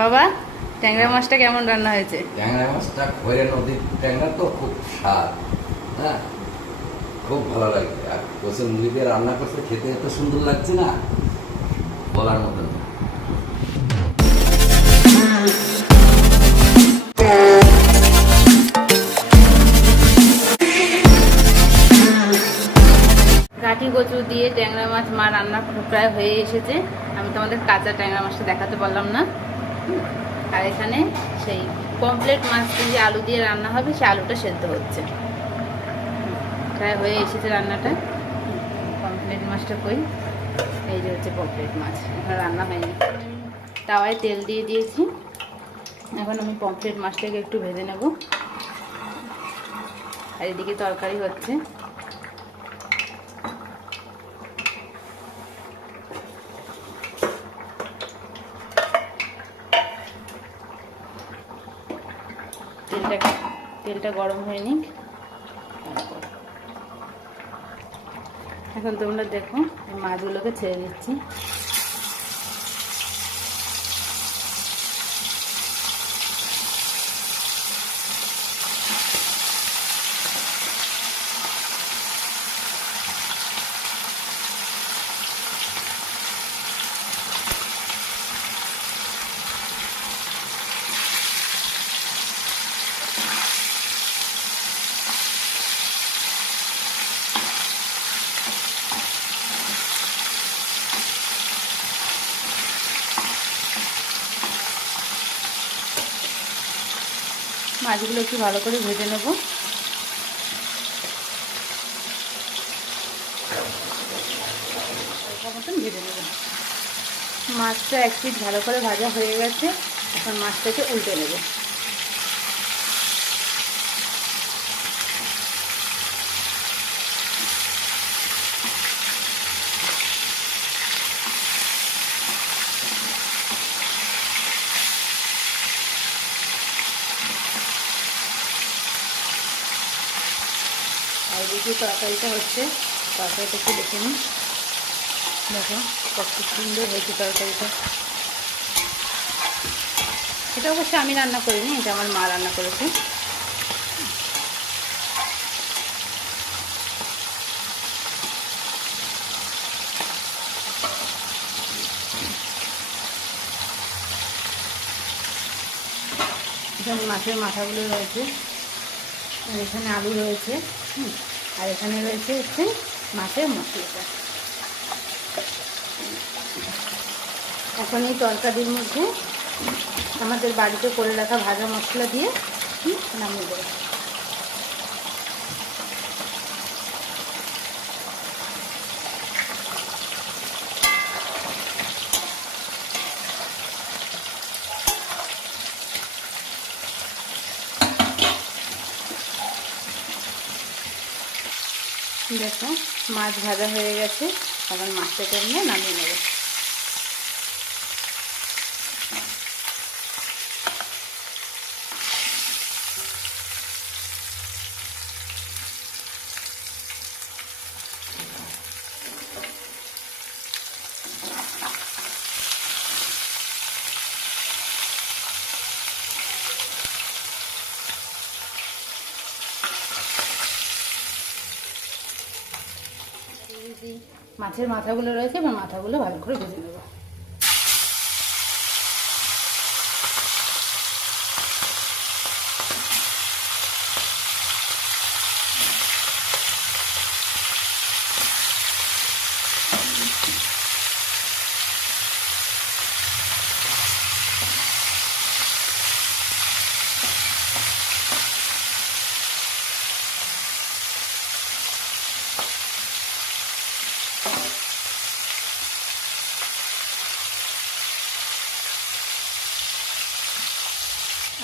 বাবা, ট্যাংরা মাছটা কেমন রান্না হয়েছে? ট্যাংরা মাছটা খৈরে নদীর ট্যাংরা তো খুব স্বাদ। হ্যাঁ, খুব ভালো লাগে। আর কচুর মুড়ি দিয়ে রান্না করতে খেতে এত সুন্দর লাগছে না, বলার মতো না। কাঠি কচু দিয়ে ট্যাংরা মাছ মা রান্না প্রায় হয়ে এসেছে। আমি তোমাদের কাঁচা ট্যাংরা মাছটা দেখাতে পারলাম না। আর এখানে সেই পমফ্রেট মাছ যে আলু দিয়ে রান্না হবে, সেই আলুটা সেদ্ধ হচ্ছে। প্রায় হয়ে এসেছে রান্নাটা। পমফ্রেট মাছটা কই, এই যে হচ্ছে পমফ্রেট মাছ, এখন রান্না হয়নি। তাওয়ায় তেল দিয়ে দিয়েছি। এখন আমি পমফ্রেট মাছটাকে একটু ভেজে নেব। আর এদিকে তরকারি হচ্ছে। তেলটা গরম হয়নি। এখন তোমরা দেখো, মাছগুলোকে ছেড়ে দিচ্ছি। মাছগুলো একটু ভালো করে ভেজে নেব। মতন ভেজে নেব। মাছটা এক পিঠ ভালো করে ভাজা হয়ে গেছে। এখন মাছটাকে উল্টে নেব। আর এদিকে তরকারিটা হচ্ছে, তরকারিটা একটু দেখে নিই। দেখো কত সুন্দর হয়েছে তরকারিটা। এটা অবশ্যই আমি রান্না করিনি, এটা আমার মা রান্না করেছে। এখানে মাছের মাথাগুলো রয়েছে, আর এখানে আলু রয়েছে, আর এখানে রয়েছে হচ্ছে মাছের মশলাটা। এখন এই তরকারির মধ্যে আমাদের বাড়িতে করে রাখা ভাজা মশলা দিয়ে নামিয়ে দেবো। দেখো মাছ ভাজা হয়ে গেছে, এখন মাছটাকে নিয়ে নামিয়ে নেব। মাছের মাথাগুলো রয়েছে, এবার মাথাগুলো ভালো করে ভেজে নেব।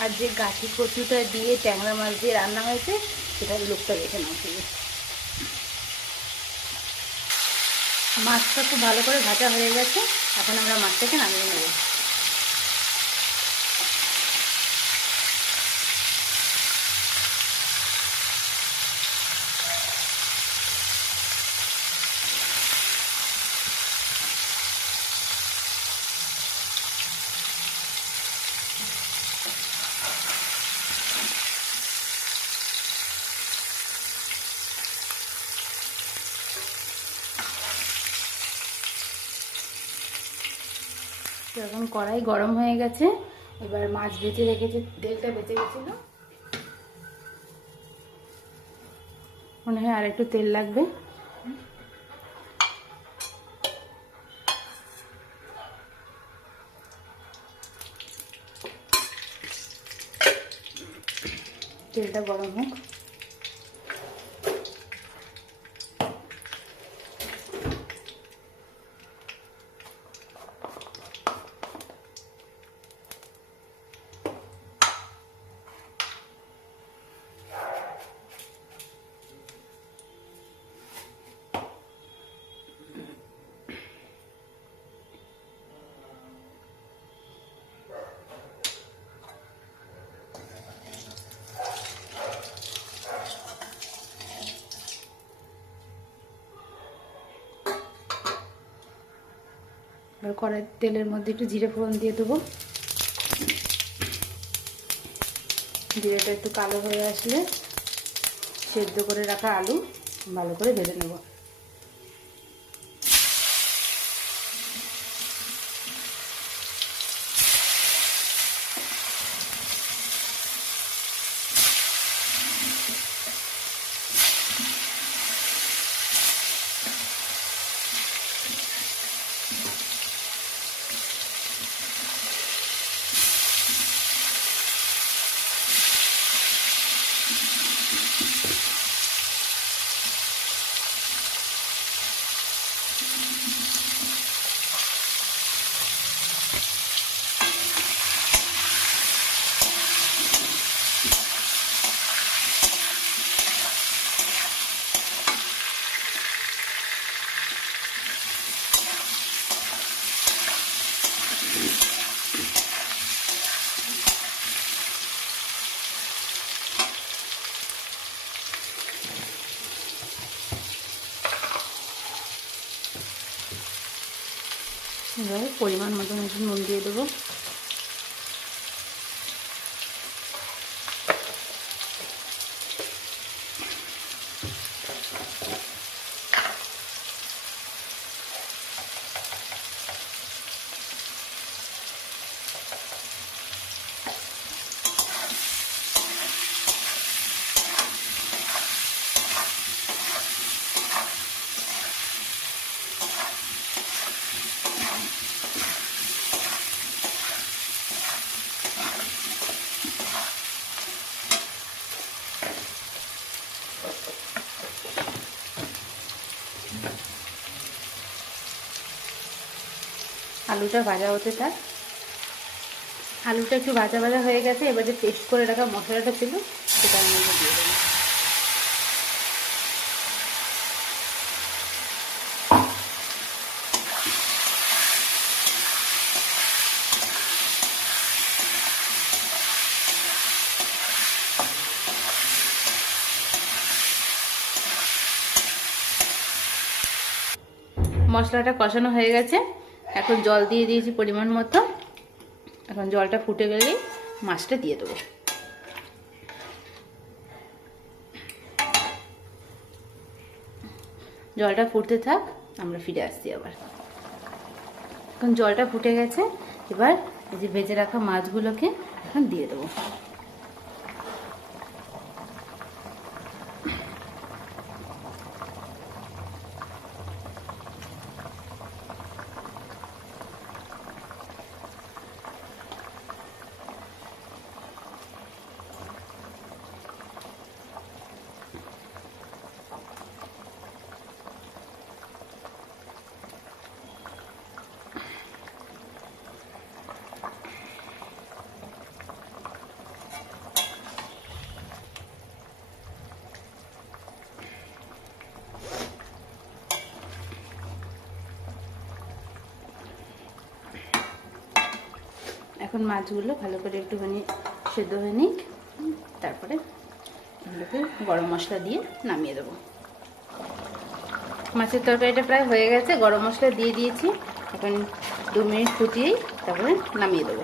আর যে গাঠি কচুটা দিয়ে ট্যাংরা মাছ দিয়ে রান্না হয়েছে, সেটার লোকটা দেখে নাও তুমি। মাছটা খুব ভালো করে ভাজা হয়ে গেছে, এখন আমরা মাছটাকে নামিয়ে নেব। এখন কড়াই গরম হয়ে গেছে, এবার মাছ ভেজে রেখেছে, তেলটা বেঁচে গেছিল, মনে হয় আর একটু তেল লাগবে। তেলটা গরম হোক। এবার কড়াই তেলের মধ্যে একটু জিরে ফোড়ন দিয়ে দেবো। জিরেটা একটু কালো হয়ে আসলে সেদ্ধ করে রাখা আলু ভালো করে ভেজে নেব। এবার পরিমাণ মতন একটু নুন দিয়ে দেবো। আলুটা ভাজা হতে থাক। আলুটা একটু ভাজা ভাজা হয়ে গেছে, এবার যে পেস্ট করে রাখা মশলাটা ছিল সেটা আমি দিয়ে দেবো। মশলাটা কষানো হয়ে গেছে, এখন জল দিয়ে দিয়েছি পরিমাণ মতো। এখন জলটা ফুটে গেলেই মাছটা দিয়ে দেবো। জলটা ফুটতে থাক, আমরা ফিরে আসছি আবার। এখন জলটা ফুটে গেছে, এবার এই যে ভেজে রাখা মাছগুলোকে এখন দিয়ে দেবো। এখন মাছগুলো ভালো করে একটুখানি সেদ্ধ হয়ে নিক, তারপরে এগুলোকে গরম মশলা দিয়ে নামিয়ে দেবো। মাছের তরকারিটা প্রায় হয়ে গেছে, গরম মশলা দিয়ে দিয়েছি। এখন 2 মিনিট ফুটিয়েই তারপরে নামিয়ে দেবো।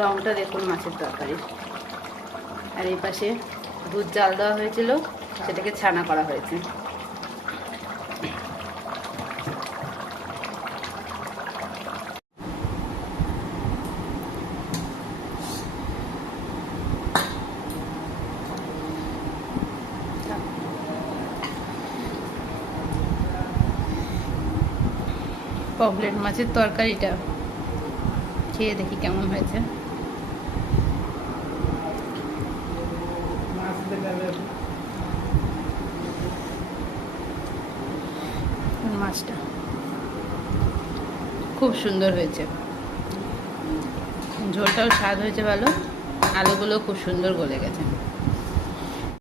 রংটা দেখুন মাছের তরকারির। আর এই পাশে দুধ জাল দেওয়া হয়েছিল, সেটাকে ছানা করা হয়েছে। পমফ্রেট মাছের তরকারিটা খেয়ে দেখি কেমন হয়েছে। মাছটা খুব সুন্দর হয়েছে, ঝোলটাও স্বাদ হয়েছে ভালো, আলুগুলো খুব সুন্দর গলে গেছে।